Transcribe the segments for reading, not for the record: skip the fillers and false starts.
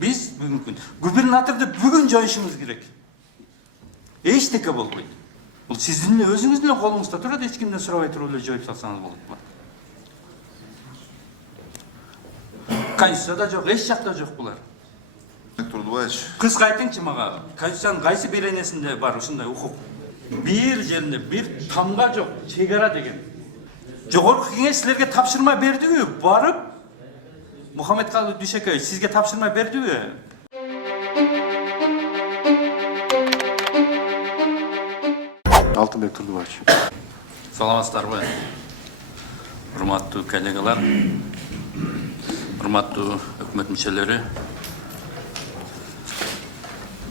Biz mümkün. Gubernatörde bugün joyuşumuz gerek. Eşteke bolbойт. Бұл сіздің өзіңіздің қолыңызда тұрады, ешкімден сұрабай тұрып эле жойып салсаңыз болот. Конституцияда жоқ, еш жақта жоқ бұлар. Қысқа айтыңызшы маған, Конституцияның қайсы беренесінде бар ушундай укук? Bir жерінде bir тамға жоқ, шекара деген. Жогорку кеңеш силерге тапшырма бердиби? Барып Мухаммедкалый Дүйшөкөй сизге тапшырма бердиби? Алтынбек Турдубаевич. Саламатсыздарбы? Урматтуу коллегалар, урматтуу өкмөт мүчөлөрү,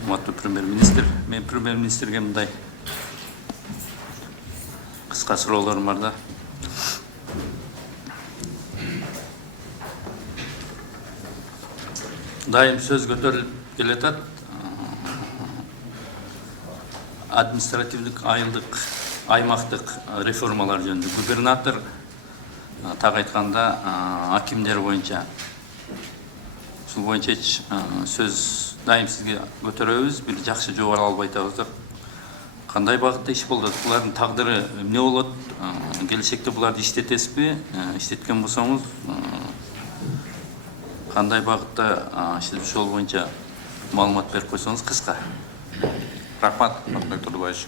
урматтуу премьер-министр. Мен премьер-министрге мындай кыска суроолорум бар да. Дайым сөз көтөрүлүп келатат. Административдик айылдык, аймактык реформалар жөнүндө губернатор так айтканда акимдер боюнча ушул боюнча сөз дайым сизге көтөрөбүз, бир жакшы жобо албай атабыз. Кандай багытта иш болду? Булардын тагдыры эмне болот? Келечекте буларды иштетесизби? Иштеткен болсоңуз кандай багытта иштеп ошол боюнча маалымат берип койсоңуз кыска. Рахмат, Алтынбек Турдубаевич.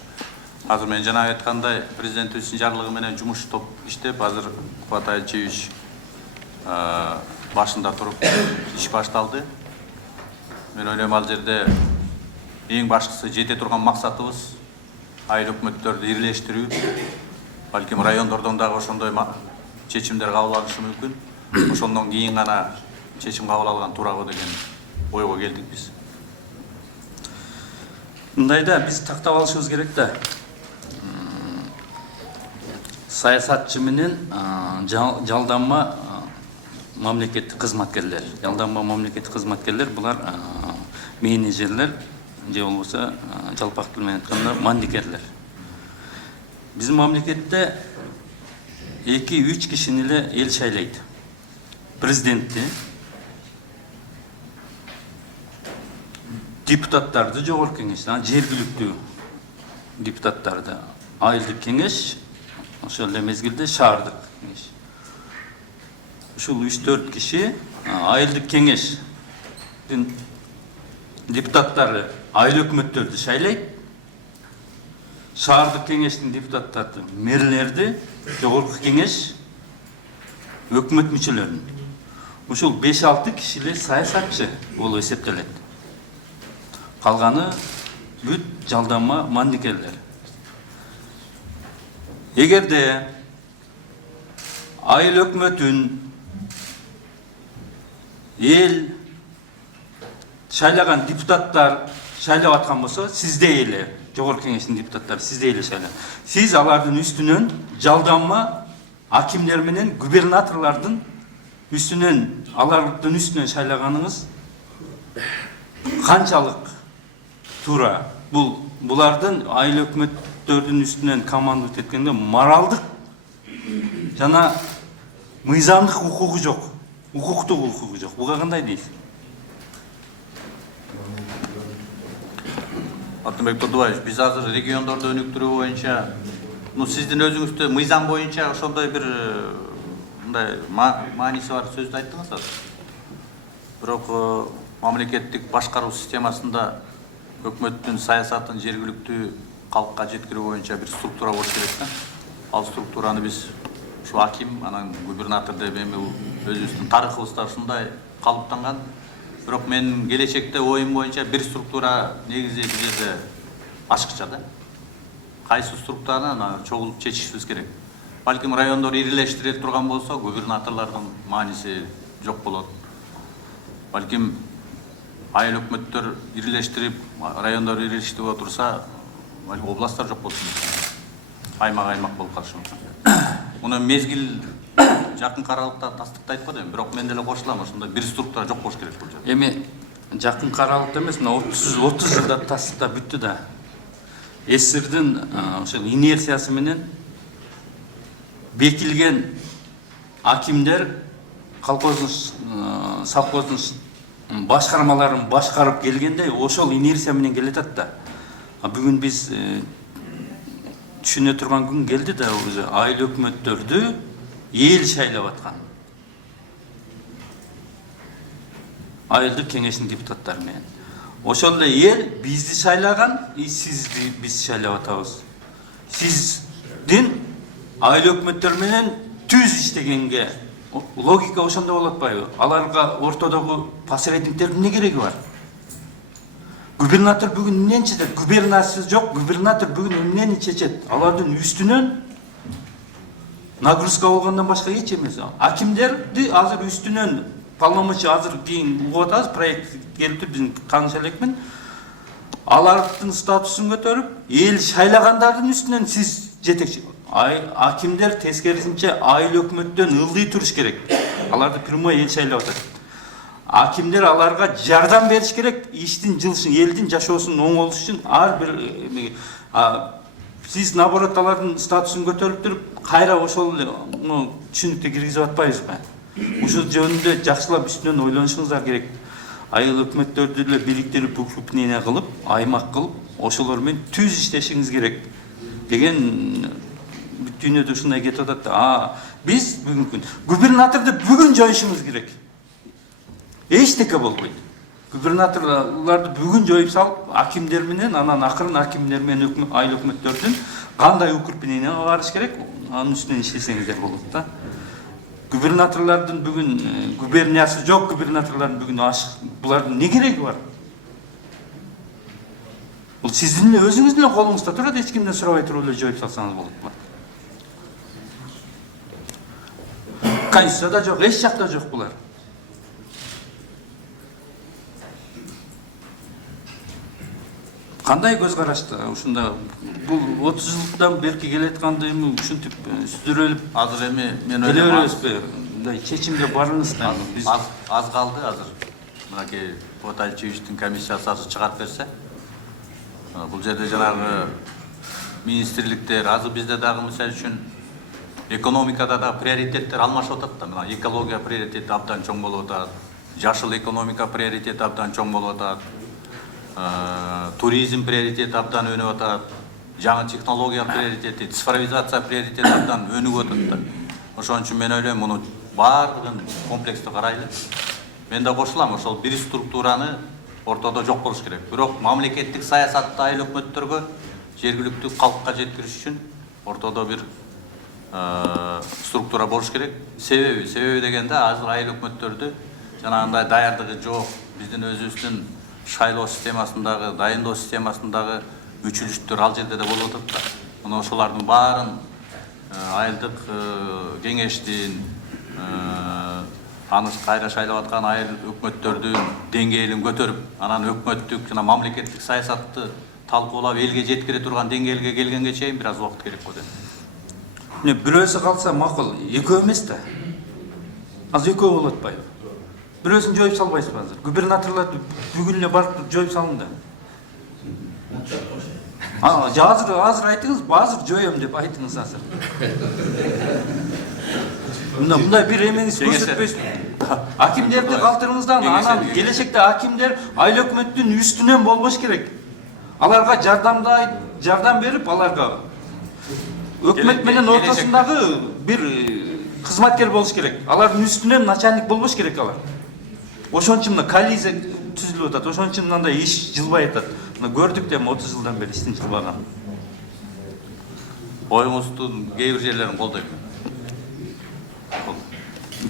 Азыр мен жана айткандай президентибиздин жарлыгы менен жумуш топ иштеп, азыр Кубат Айылчевич башында туруп иш башталды. Мен ойлойм ал жерде эң башкысы жете турган максатыбыз айыл өкмөттөрдү ирилештирүү. Балким райондордон дагы ошондой чечимдер кабыл алынышы мүмкүн. Ошондон кийин гана чечим кабыл алган туурабы деген ойго келдик биз. Мындайда биз тактап алышыбыз керек да. Саясатчы менен жалданма мамлекеттик кызматкерлер. Жалданма мамлекеттик кызматкерлер булар менеджерлер же болбосо жалпак тил менен айтканда мандикерлер. Биздин мамлекетте 2-3 кишини эле эл шайлайт. Президентти, депутаттарды жогорку кеңеш, жергиликтүү депутаттарды, айылдык кеңеш, ошол эле мезгилде шаардык кеңеш. Ушул 3-4 киши айылдык кеңештин депутаттары айыл өкмөттөрдү шайлайт. Шаардык кеңештин депутаттары мэрлерди, жогорку кеңеш өкмөт мүчөлөрүн. Ушул 5-6 киши эле саясатчы болуп эсептелет. Калганы бүт жалданма мандикерлер. Эгерде айыл өкмөтүн эл шайлаган депутаттар шайлап аткан болсо, сиздей эле жогорку кеңештин депутаттары сиздей эле шайлайт. Сиз алардын үстүнөн жалданма акимдер менен губернаторлордун үстүнөн, алардын үстүнөн шайлаганыңыз канчалык тура? Булардын айыл өкмөттөрдүн үстүнөн командалык эткенде моралдык жана мыйзамдык укугу жок, укуктук укугу жок. Буга кандай дейсиз? Алтынбек Турдубаевич, биз азыр региондорду өнүктүрүү боюнча, сиздин өзүңүздө мыйзам боюнча ошондой бир мындай мааниси бар сөздү айттыңыз азыр. Бирок мамлекеттик башкаруу системасында өкмөттүн саясатын жергиликтүү калкка жеткирүү боюнча бир структура болуш керек да. Ал структураны биз ушу аким, анан губернатор деп эми өзүбүздүн тарыхыбызда ушундай калыптанган. Бирок мен келечекте оюм боюнча бир структура негизи бул жерде ачыкча да. Кайсы структураны чогулуп чечишибиз керек. Балким райондор ирилештирилип турган болсо, губернаторлордун мааниси жок болот. Балким айыл өкмөттөр ирилештирип, райондор ирилештирип отурса, областтар жок болсун. Аймак болуп калышы мүмкүн. Муну мезгил жакын аралыкта тастыктайт го дейм, бирок мен деле кошулам, ошондой бир структура жок болуш керек бул жерде. Эми жакын аралыкта эмес, 30 жылда тастыкта бүттү да. СССРдин ошол инерциясы менен бекилген акимдер колхоздун совхоздун башкармаларын башкарып келгенде ошол инерция менен келатат да. Бүгүн биз түшүнө турган күн келди да, өзү айыл өкмөттөрдү эл шайлап аткан. Айылдык кеңештин депутаттары менен. Ошол эле эл бизди шайлаган, сизди биз шайлап атабыз. Сиздин айыл өкмөттөр менен түз иштегенге логика ошондо болуп атпайбы? Аларга ортодогу посредниктердин эмне кереги бар? Губернатор бүгүн эмнени чечет? Губернациясы жок, губернатор бүгүн эмнени чечет? Алардын үстүнөн нагрузка болгондон башка эч эмес. Акимдерди азыр үстүнөн полномочия азыр кийин угуп атабыз, проект келип туруп биздин кааныша элекмин. Алардын статусун көтөрүп, эл шайлагандардын үстүнөн сиз жетекчи. Акимдер тескерисинче айыл өкмөттөн ылдый туруш керек. Аларды прямой эл шайлап атат. Акимдер аларга жардам бериш керек, иштин жылышын, элдин жашоосунун оң болушу үчүн ар бир сиз наоборот алардын статусун көтөрүп туруп, кайра ошол түшүнүктү киргизип атпайбызбы? Ушул жөнүндө жакшылап үстүнөн ойлонушуңуздар керек. Айыл өкмөттөрдү эле бириктирип, укрупнение кылып, аймак кылып, ошолор менен түз иштешиңиз керек деген дүйнөдө ушундай кетип атат да. Биз бүгүнкү губернаторду бүгүн жоюшубуз керек. Эчтеке болбойт. Губернаторларды бүгүн жоюп салып, акимдер менен, анан акырын акимдер менен айыл өкмөттөрдүн кандай укрупнениеге барыш керек, анын үстүнөн иштесеңиздер болот да. Губернаторлардын бүгүн губерниясы жок, губернаторлардын бүгүн булардын эмне кереги бар? Бул сиздин эле өзүңүздүн эле колуңузда турат, эч кимден сурабай туруп эле жоюп салсаңыз болот. Конституцияда жок, эч жакта жок булар. Кандай көз карашты ушунда бул 30 жылдан берки келатканды ушинтип сүздүрөлүп азыр эми мен ойлойбузбу? Мындай чечимге барыңыз да. Аз калды азыр. Мынакей Потальчевичтин комиссиясы азыр чыгарып берсе. Бул жерде жанагы министрликтер азыр бизде дагы мисалы үчүн экономикада да приоритеттер алмашып атат да. Мына экология приоритети абдан чоң болуп атат. Жашыл экономика приоритети абдан чоң болуп атат. Туризм приоритети абдан өнүп атат. Жаңы технология приоритети, цифровизация приоритети абдан өнүп атат да. Ошон үчүн мен ойлойм, муну баардыгын комплекстүү карайлы. Мен да кошулам, ошол бир структураны ортодо жок болуш керек. Бирок мамлекеттик саясатты айыл өкмөттөргө жергиликтүү калкка жеткириш үчүн ортодо бир структура болуш керек. Себеби дегенде азыр айыл өкмөттөрдү жанагындай даярдыгы жок, биздин өзүбүздүн шайлоо системасындагы, дайындоо системасындагы үчүлүштөр ал жерде да болуп атат да. Мына ошолардын баарын айылдык кеңештин, аны кайра шайлап аткан айыл өкмөттөрдүн деңгээлин көтөрүп, анан өкмөттүк жана мамлекеттик саясатты талкуулап элге жеткире турган деңгээлге келгенге чейин бир аз убакыт керек го дейм. Міне бирөөсү калса макул, экөө эмес да. Азыр экөө болуп атпайбы? Бирөөсүн жоюп салбайсызбы азыр? Губернаторларды бүгүн эле барып жоюп салыңдар. Азыр айтыңыз, азыр жоюм деп айтыңыз азыр. Мындай бир эмеңиз көрсөтпөйсүз. Акимдерди калтырыңыздан, анан келечекте акимдер айыл өкмөттүн үстүнөн болбош керек. Аларга жардам берип, аларга өкмөт менен ортосундагы бир кызматкер болуш керек. Алардын үстүнөн начальник болбош керек алар. Ошон үчүн коллизия түзүлүп атат. Ошон үчүн мындай иш жылбай атат. Мына көрдүк да 30 жылдан бери иштин жылбаган. Оюңуздун кээ бир жерлерин колдойм.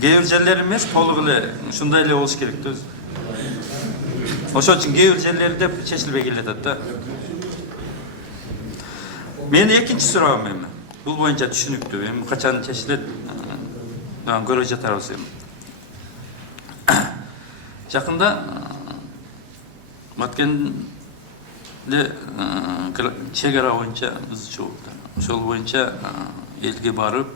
Кээ бир жерлер эмес, толук эле ушундай эле болуш керек да. Ошон үчүн кээ бир жерлерде чечилбей келатат да. Менин экинчи суроом эми. Бул боюнча түшүнүктүү. Эми качан чечилет, көрө жатарбыз эми. Жакында Маткенде чек ара боюнча ызчуу болду. Ошол боюнча элге барып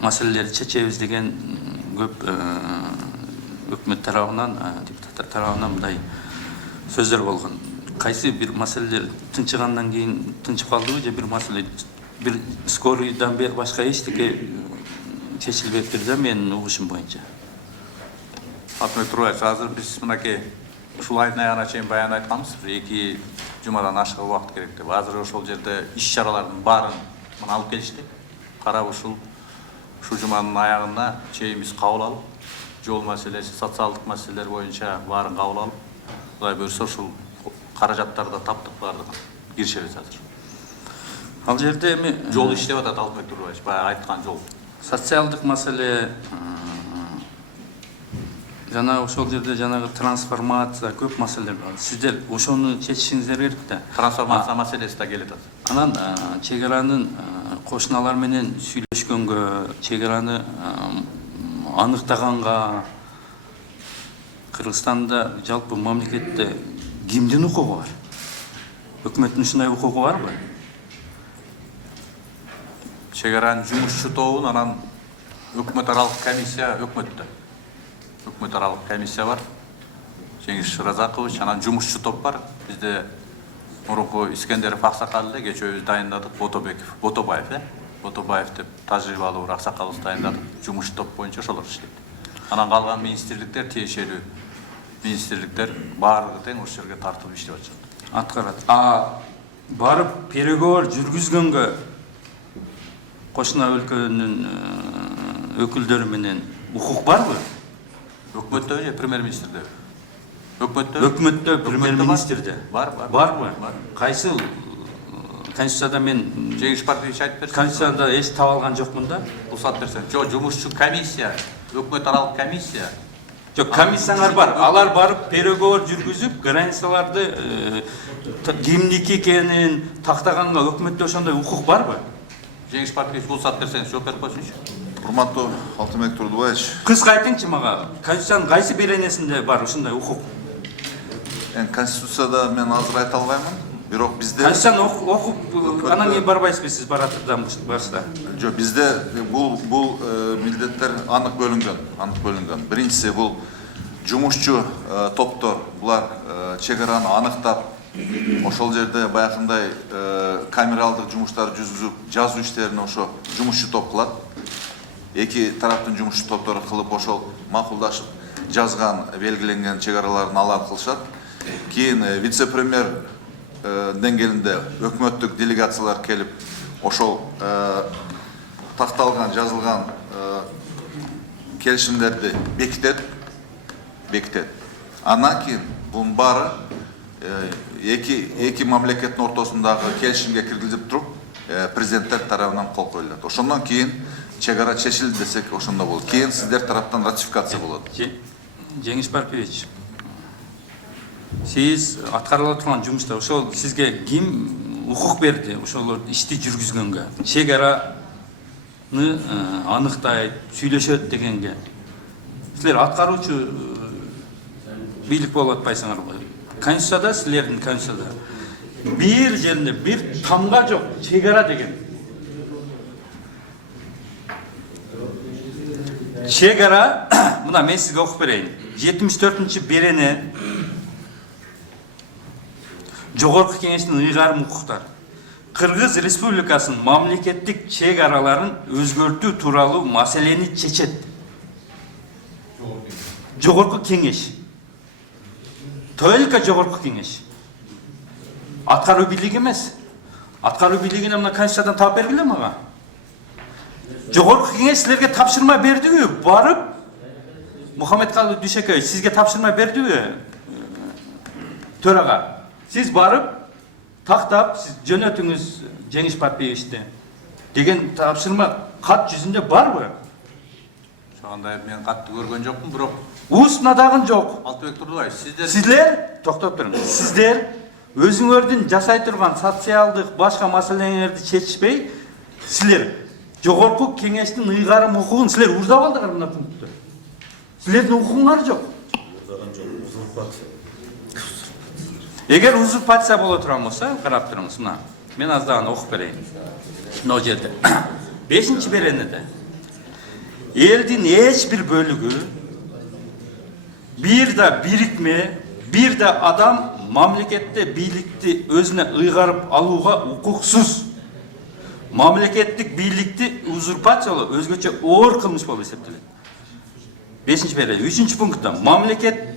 маселелерди чечебиз деген көп өкмөт тарабынан, депутаттар тарабынан мындай сөздөр болгон. Кайсы бир маселелер тынчыгандан кийин тынчып калдыбы же бир маселе бир скорыйдан башка эчтеке чечилбептир да менин угушум боюнча. Алтынбек Турбаевич, азыр биз мынакей ушул айдын аягына чейин баян айтканбыз, 2 жумадан ашык убакыт керек деп. Азыр ошол жерде иш-чаралардын баарын мына алып келишти. Карап ушул жуманын аягына чейин биз кабыл алып, жол маселеси, социалдык маселелер боюнча баарын кабыл алып, Кудай буйрса ушул каражаттарды таптык баардыгын киришебиз азыр. Ал жерде эми Жол иштеп атат Алтынбек Турбаевич, баягы айткан жол. социалдык маселе жана ошол жерде жанагы трансформация көп маселелер бар. Сиздер ошону чечишиңиздер керек да. Трансформация маселеси да келет атат. Анан чегаранын кошуналар менен сүйлөшкөнгө, чегараны аныктаганга Кыргызстанда жалпы мамлекетте кимдин укугу бар? Өкмөттүн ушундай укугу барбы? Чегаранын жумушчу тобун анан өкмөт аралык комиссия өкмөттө. Өкмөт аралык комиссия бар. Жеңиш Разакович, анан жумушчу топ бар. Бизде мурунку Искендеров аксакал эле кечээ дайындадык, Ботобаев, Ботобаев деп тажрыйбалуу бир аксакалыбыз дайындадык. Жумуш топ боюнча ошолор иштейт. Анан калган министрликтер, тиешелүү министрликтер баардыгы тең ошол жерге тартылып иштеп атышат. Аткарат. Барып переговор жүргүзгөнгө кошуна өлкөнүн өкүлдөрү менен укук барбы? Өкмөттө же премьер-министрде? Өкмөттө премьер-министрде. Барбы? Кайсы Конституцияда мен Жеңиш Парпиевич айтып берсин. Конституцияда эч таба алган жокмун да. Рұқсат берсең. Жок, жумушчу комиссия, өкмөт аралык комиссия. Жок, комиссиялар бар. Алар барып переговор жүргүзүп, границаларды кимдики экенин тактаганга өкмөттө ошондой укук барбы? Жеңиш Парпиевич рұқсат берсеңиз жооп берип койсунчу. Урматтуу Алтынбек Турдубаевич, Кыска айтыңчы мага, Конституциянын кайсы беренесинде бар ушундай укук? Конституцияда мен азыр айта албаймын. Бирок бизде Конституцияны окуп, анан кийин барбайсызбы сиз баратырдан башта? жок, бизде бул милдеттер анык бөлүнгөн. Биринчиси бул жумушчу топтор, булар чегараны аныктап, ошол жерде баягындай камералдык жумуштарды жүргүзүп, жазуу иштерин ошо жумушчу топ кылат. Эки тараптын жумушчу топтору кылып ошол макулдашып жазган белгиленген чегараларын алар кылышат. Кийин вице-премьер деңгээлинде өкмөттүк делегациялар келип ошол такталган, жазылган келишимдерди бекитет. Андан кийин бунун баары эки мамлекеттин ортосундагы келишимге киргизип туруп президенттер тарабынан кол коюлат. Ошондон кийин чегара чечилди десек ошондо болот. Кийин сиздер тараптан ратификация болот. Жеңиш Парпиевич, сиз аткарыла турган жумушта ошол сизге ким укук берди ошол ишти жүргүзгөнгө? Чегараны аныктайт, сүйлөшөт дегенге. Силер аткаруучу бийлик болуп атпайсыңарбы? Конституцияда, силердин конституцияда бир жеринде бир тамга жок чегара деген. Чегара, мына мен сизге окуп берейин. 74-нчи берене Жогорку кеңештин ыйгарым укуктар. Кыргыз Республикасынын мамлекеттик чегараларын өзгөртүү тууралуу маселени чечет. Жогорку кеңеш. Только Жогорку кеңеш. Аткаруу бийлиги эмес. Аткаруу бийлигине мына Конституциядан таап бергиле мага. Жогорку кеңеш силерге тапшырма бердиби? Барып Мухаммедкалый Дүйшөкөй сизге тапшырма бердиби? Төрага. Сиз барып тактап, сиз жөнөтүңүз Жеңиш Парпиевичти деген тапшырма кат жүзүндө барбы? Ошондой мен катты көргөн жокмун, бирок Уусуна дагы жок. Алтынбек Турдубаевич, Сиздер токтоп туруңуз. Сиздер өзүңөрдүн жасай турган социалдык башка маселелерди чечишпей, силер Жогорку кеңештин ыйгарым укугун силер уурдап алдыңар мына пунктты. Силердин укугуңар жок. Эгер узурпация боло турган болсо, карап туруңуз мына. Мен аздан окуп берейин. Мына жерде 5-чи беренеде элдин эч бир бөлүгү бир да бирикме, бир да адам мамлекетте бийликти өзүнө ыйгарып алууга укуксуз. мамлекеттик бийликти узурпациялоо өзгөчө оор кылмыш болуп эсептелет. 5-чи бере. 3-чү пунктта мамлекет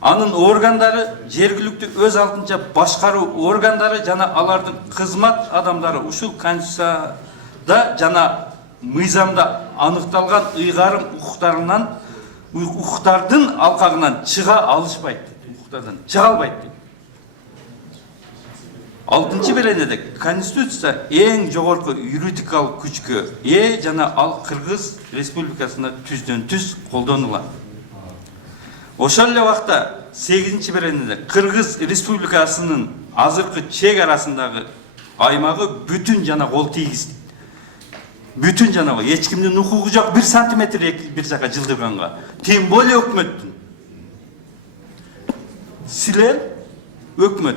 анын органдары жергиликтүү өз алдынча башкаруу органдары жана алардын кызмат адамдары ушул конституцияда жана мыйзамда аныкталган ыйгарым укуктардын алкагынан чыга алышпайт. Укуктардан чыга албайт. 6-чы беренеде конституция эң жогорку юридикалык күчкө ээ жана ал Кыргыз Республикасында түздөн-түз колдонулат. Ошол эле убакта 8-чи беренеде Кыргыз Республикасынын азыркы чек арасындагы аймагы бүтүн жана кол тийгиз. Бүтүн жана эч кимдин укугу жок 1 сантиметр бир жака жылдырганга. Тем более өкмөттүн. Силер өкмөт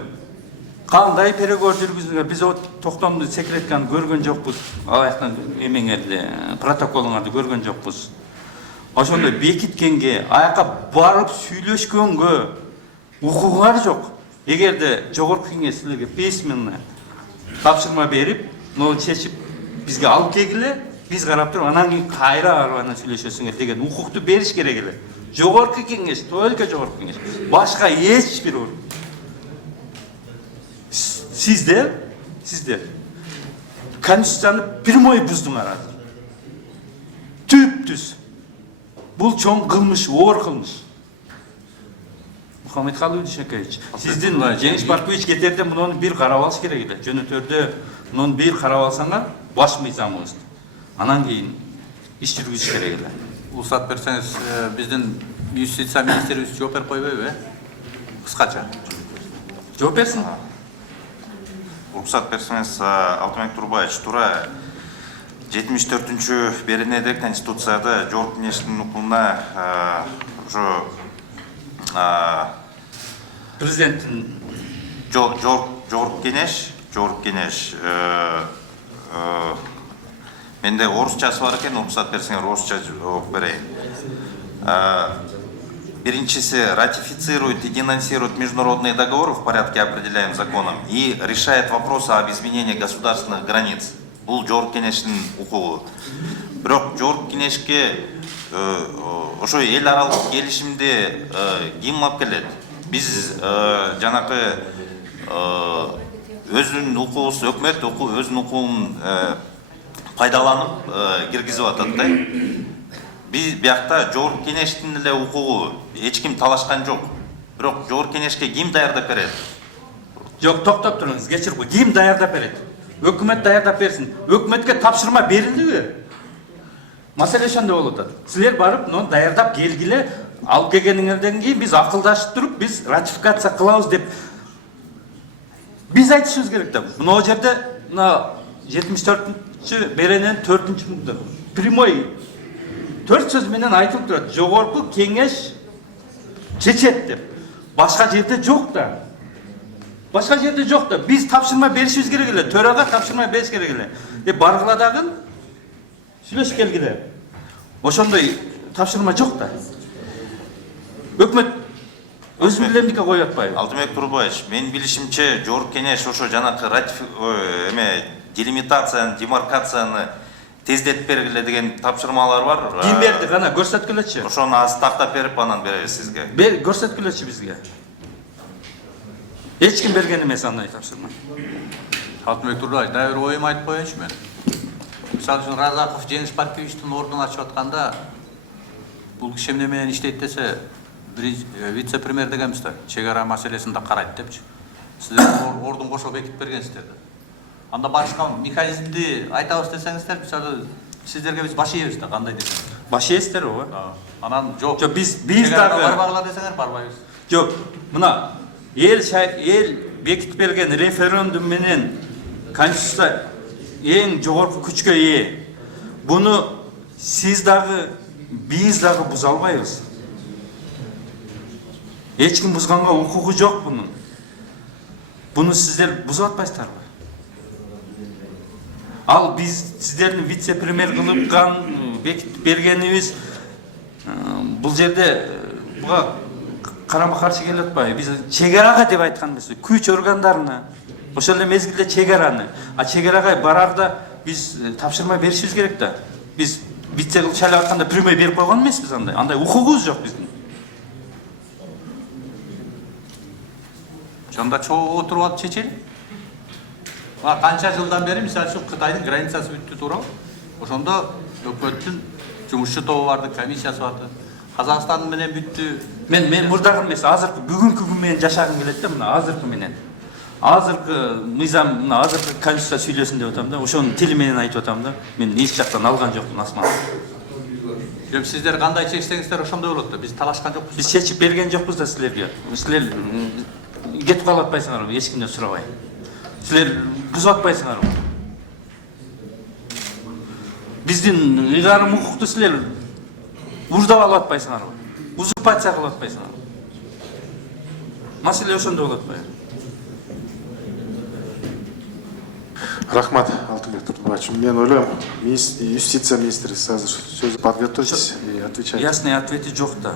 кандай переговор жүргүзүңөр? Биз о токтомду секретканы көргөн жокпуз. Алаяктан эмеңерди, протоколуңарды көргөн жокпуз. Ошондой бекиткенге, аяка барып сүйлөшкөнгө укугуңар жок. Эгерде жогорку кеңеш силерге письменно тапшырма берип, муну чечип бизге алып келгиле, биз карап туруп анан кийин кайра барып анан сүйлөшөсүңөр деген укукту бериш керек эле. Жогорку кеңеш, только жогорку кеңеш. Башка эч бир орган. Сиздер конституцияны прямой буздуңар азыр. Түп-түз. Бул чоң кылмыш, оор кылмыш. Мухаммед Халилович, сиздин Жеңиш Паркович кетерден муну бир карап алыш керек эле. Жөнөтөрдө муну бир карап алсаңар, баш мыйзамыбызды. Анан кийин иш жүргүзүш керек эле. Уруксат берсеңиз, биздин юстиция министрибиз жооп берип койбойбу, кыскача? Жооп берсин. Уруксат берсеңиз, Алтынбек Турбаевич, туура 74-чү беренеде Конституцияда жогорку кеңештин укугуна ошо Президенттин жогорку кеңеш менде орусчасы бар экен, уруксат берсеңер орусча окуп берейин. Биринчиси ратифицирует и денонсирует международные договоры в порядке, определяемым законом, и решает вопросы об изменении государственных границ. Бул жогорку кеңештин укугу. Бирок жогорку кеңешке ошо эл аралык келишимди ким алып келет? Биз жанакы өзүнүн укугубуз, өкмөт өзүнүн укугун пайдаланып киргизип атат да. Биз биякта жогорку кеңештин эле укугу эч ким талашкан жок. Бирок жогорку кеңешке ким даярдап берет? Жок, токтоп туруңуз, кечир кой. Ким даярдап берет? Өкмөт даярдап берсин. Өкмөткө тапшырма берилдиби? Маселе ошондо болуп атат. Силер барып, муну даярдап келгиле, алып келгениңерден кийин биз акылдашып туруп, биз ратификация кылабыз деп биз айтышыбыз керек да. Мына жерде мына 74-чү берененин 4-пункту прямой 4 сөз менен айтылып турат. Жогорку кеңеш чечет деп. Башка жерде жок да. Биз тапшырма беришибиз керек эле. Төрага тапшырма бериш керек эле. Баргыла дагы сүйлөшүп келгиле. Ошондой тапшырма жок да. Өкмөт өз билемдикке коюп атпайбы? Алтынбек Турбаевич, менин билишимче жогорку кеңеш ошо жанакы делимитацияны, демаркацияны тездетип бергиле деген тапшырмалар бар. Ким берди, кана көрсөткүлөчү. Ошону аз тактап берип анан беребиз сизге. Көрсөткүлөчү бизге. Эч ким берген эмес андай тапшырма. Алтынбек Турбаевич, дагы бир оюмду айтып коеюнчу мен. Мисалы үчүн Разаков Жеңиш Парковичтин ордун ачып атканда бул киши эмне менен иштейт десе, вице-премьер дегенбиз да, чек ара маселесин да карайт депчи. Сиздер ордун кошо бекитип бергенсиздер да. Анда башка механизмди айтабыз десеңиздер, мисалы сиздерге биз баш ийебиз да, кандай десеңиз. Баш ийесиздер ооба. Анан жок. Жок, биз дагы барбагыла десеңер барбайбыз. Жок, мына эл бекитип берген референдум менен конституция эң жогорку күчкө ээ. Буну сиз дагы, биз дагы буза албайбыз. Эч ким бузганга укугу жок бунун. Буну сиздер бузуп атпайсыздарбы? Ал биз сиздердин вице-премьер кылып бекитип бергенибиз бул жерде буга карама каршы келип атпайбы? Биз чек арага деп айтканбыз, күч органдарына. Ошол эле мезгилде чегараны, чек арага барарда биз тапшырма беришибиз керек да. Биз битсе кылып шайлап атканда прямой берип койгон эмеспиз андай укугубуз жок биздин. Ошондо чогуу отуруп алып чечели. Канча жылдан бери мисалы үчүн Кытайдын границасы бүттү туурабы? Ошондо өкмөттүн жумушчу тобу барды, комиссиясы барды. Казакстан менен бүттү. Мен мурдагы эмес, азыркы бүгүнкү күн менен жашагым келет да, мына азыркы менен. Азыркы мыйзам, мына азыркы конституция сүйлөсүн деп атам да, ошонун тили менен айтып атам да. Мен эч жактан алган жокмун асман. Эми сиздер кандай чечсеңиздер ошондой болот да. Биз талашкан жокпуз. Биз чечип берген жокпуз да силерге. Силер кетип калып атпайсыңарбы, эч кимден сурабай. Силер бузуп атпайсыңарбы? Биздин ыйгарым укукту силер уздап алып атпайсыңарбы? Узурпация кылып атпайсыңарбы? Маселе ошондо болот атпайбы? Рахмат, Алтынбек Турдубаевич. Мен ойлойм, юстиция министрі, сіз азыр сөзі подготовьтесь и отвечайте. Ясный ответи жок да.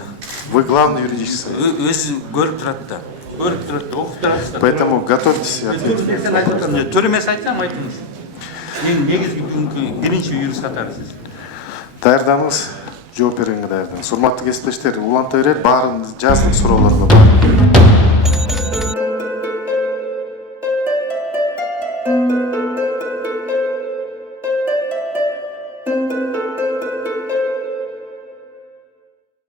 Вы главный юридический совет. Өзү көрүп турат да. Көрүп турат да, окуп турат да. Поэтому готовьтесь и ответьте. Төрөмес айтсам айтыңыз. Мен негизги бүгүнкү биринчи юрист катары сиз. Даярдаңыз, жооп бергенге даярдаңыз. Урматтуу кесиптештер, уланта берет, баарын жаздык суроолорго бар.